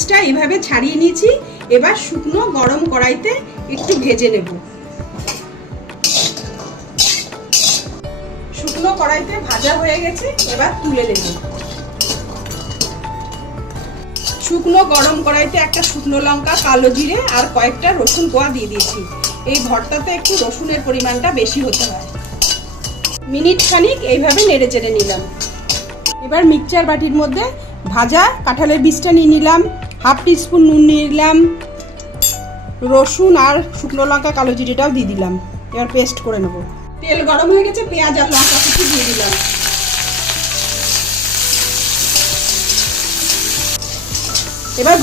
বীজটা এইভাবে ছাড়িয়ে নিয়েছি। এবার শুকনো গরম কড়াইতে একটু ভেজে নেব। শুকনো কড়াইতে ভাজা হয়ে গেছে, এবার তুলে নেব। শুকনো গরম কড়াইতে একটা শুকনো লঙ্কা, কালো জিরে আর কয়েকটা রসুন কোয়া দিয়ে দিয়েছি। এই ভর্তাতে একটু রসুনের পরিমাণটা বেশি হতে হয়। মিনিট খানিক এইভাবে নেড়ে চেড়ে নিলাম। এবার মিক্সচার বাটির মধ্যে ভাজা কাঁঠালের বীজটা নিয়ে নিলাম, হাফ টিস্পুন নুন নিয়ে নিলাম, রসুন আর শুকনো লঙ্কা, কালো জিরেটাও দিয়ে দিলাম। এবার পেস্ট করে নেব। তেল গরম হয়ে গেছে, পেঁয়াজ আর লঙ্কা কুচি দিয়ে দিলাম। এবার